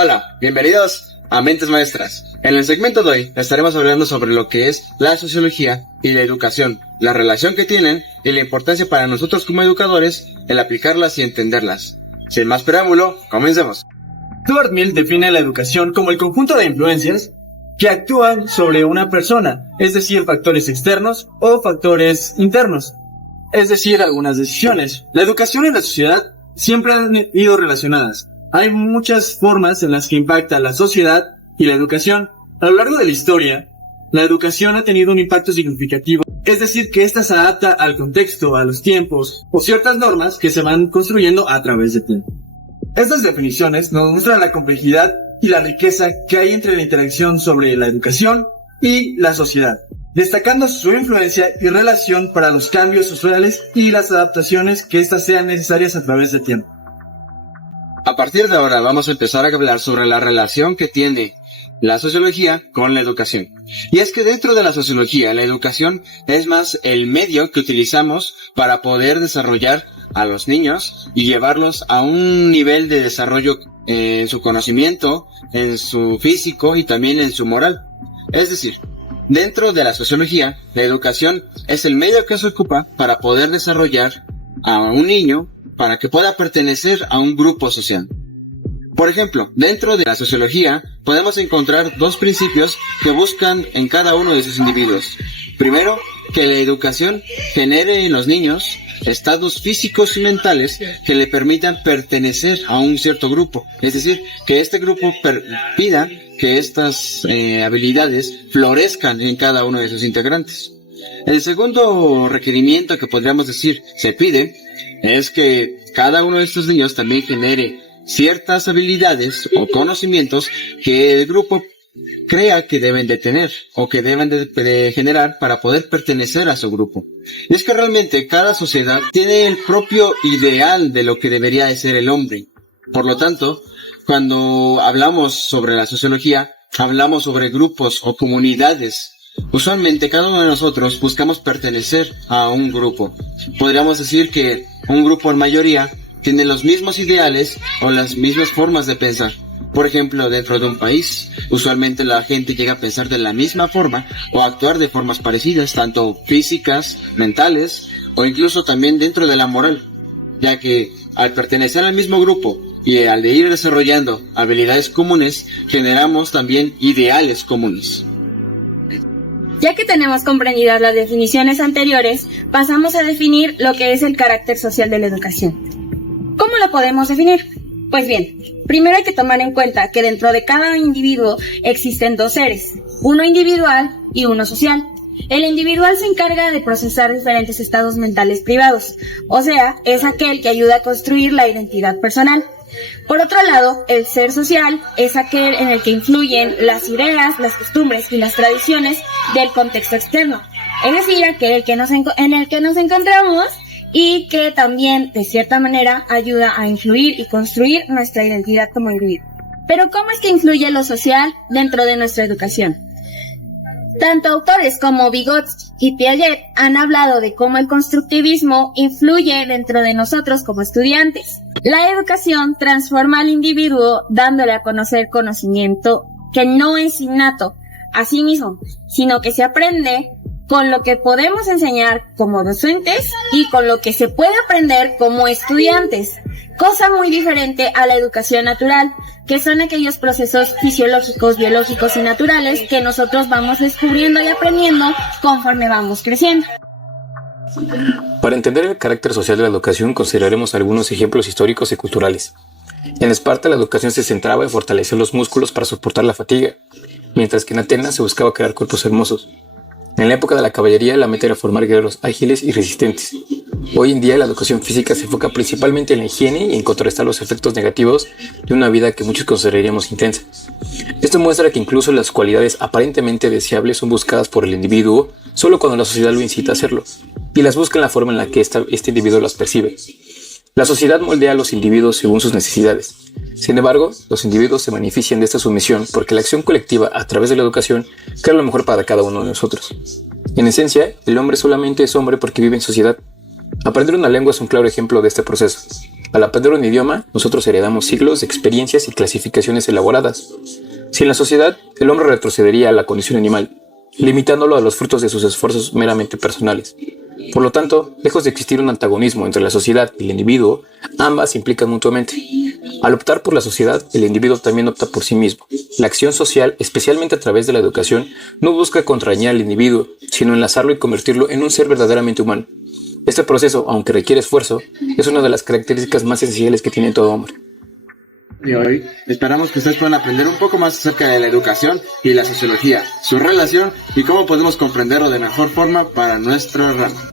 Hola, bienvenidos a Mentes Maestras. En el segmento de hoy estaremos hablando sobre lo que es la sociología y la educación, la relación que tienen y la importancia para nosotros como educadores el aplicarlas y entenderlas. Sin más preámbulo, comencemos. Stuart Mill define la educación como el conjunto de influencias que actúan sobre una persona, es decir, factores externos o factores internos, es decir, algunas decisiones. La educación y la sociedad siempre han ido relacionadas. Hay muchas formas en las que impacta la sociedad y la educación. A lo largo de la historia, la educación ha tenido un impacto significativo, es decir, que ésta se adapta al contexto, a los tiempos o ciertas normas que se van construyendo a través del tiempo. Estas definiciones nos muestran la complejidad y la riqueza que hay entre la interacción sobre la educación y la sociedad, destacando su influencia y relación para los cambios sociales y las adaptaciones que éstas sean necesarias a través del tiempo. A partir de ahora vamos a empezar a hablar sobre la relación que tiene la sociología con la educación. Y es que dentro de la sociología, la educación es más el medio que utilizamos para poder desarrollar a los niños y llevarlos a un nivel de desarrollo en su conocimiento, en su físico y también en su moral. Es decir, dentro de la sociología, la educación es el medio que se ocupa para poder desarrollar a un niño para que pueda pertenecer a un grupo social. Por ejemplo, dentro de la sociología podemos encontrar dos principios que buscan en cada uno de sus individuos. Primero, que la educación genere en los niños estados físicos y mentales que le permitan pertenecer a un cierto grupo. Es decir, que este grupo pida que estas habilidades florezcan en cada uno de sus integrantes. El segundo requerimiento que podríamos decir se pide es que cada uno de estos niños también genere ciertas habilidades o conocimientos que el grupo crea que deben de tener o que deben de generar para poder pertenecer a su grupo. Y es que realmente cada sociedad tiene el propio ideal de lo que debería de ser el hombre. Por lo tanto, cuando hablamos sobre la sociología, hablamos sobre grupos o comunidades. Usualmente cada uno de nosotros buscamos pertenecer a un grupo. Podríamos decir que un grupo en mayoría tiene los mismos ideales o las mismas formas de pensar. Por ejemplo, dentro de un país, usualmente la gente llega a pensar de la misma forma o a actuar de formas parecidas, tanto físicas, mentales o incluso también dentro de la moral, ya que al pertenecer al mismo grupo y al de ir desarrollando habilidades comunes, generamos también ideales comunes. Ya que tenemos comprendidas las definiciones anteriores, pasamos a definir lo que es el carácter social de la educación. ¿Cómo lo podemos definir? Pues bien, primero hay que tomar en cuenta que dentro de cada individuo existen dos seres, uno individual y uno social. El individual se encarga de procesar diferentes estados mentales privados, o sea, es aquel que ayuda a construir la identidad personal. Por otro lado, el ser social es aquel en el que influyen las ideas, las costumbres y las tradiciones del contexto externo, es decir, aquel en el que nos encontramos y que también, de cierta manera, ayuda a influir y construir nuestra identidad como individuo. Pero ¿cómo es que influye lo social dentro de nuestra educación? Tanto autores como Vygotsky y Piaget han hablado de cómo el constructivismo influye dentro de nosotros como estudiantes. La educación transforma al individuo dándole a conocer conocimiento que no es innato a sí mismo, sino que se aprende con lo que podemos enseñar como docentes y con lo que se puede aprender como estudiantes, cosa muy diferente a la educación natural, que son aquellos procesos fisiológicos, biológicos y naturales que nosotros vamos descubriendo y aprendiendo conforme vamos creciendo. Para entender el carácter social de la educación, consideraremos algunos ejemplos históricos y culturales. En Esparta, la educación se centraba en fortalecer los músculos para soportar la fatiga, mientras que en Atenas se buscaba crear cuerpos hermosos. En la época de la caballería, la meta era formar guerreros ágiles y resistentes. Hoy en día, la educación física se enfoca principalmente en la higiene y en contrarrestar los efectos negativos de una vida que muchos consideraríamos intensa. Esto muestra que incluso las cualidades aparentemente deseables son buscadas por el individuo solo cuando la sociedad lo incita a hacerlo, y las busca en la forma en la que este individuo las percibe. La sociedad moldea a los individuos según sus necesidades. Sin embargo, los individuos se benefician de esta sumisión porque la acción colectiva a través de la educación crea lo mejor para cada uno de nosotros. En esencia, el hombre solamente es hombre porque vive en sociedad. Aprender una lengua es un claro ejemplo de este proceso. Al aprender un idioma, nosotros heredamos siglos de experiencias y clasificaciones elaboradas. Sin la sociedad, el hombre retrocedería a la condición animal, limitándolo a los frutos de sus esfuerzos meramente personales. Por lo tanto, lejos de existir un antagonismo entre la sociedad y el individuo, ambas se implican mutuamente. Al optar por la sociedad, el individuo también opta por sí mismo. La acción social, especialmente a través de la educación, no busca contrañir al individuo, sino enlazarlo y convertirlo en un ser verdaderamente humano. Este proceso, aunque requiere esfuerzo, es una de las características más esenciales que tiene todo hombre. Y hoy esperamos que ustedes puedan aprender un poco más acerca de la educación y la sociología, su relación y cómo podemos comprenderlo de mejor forma para nuestra rama.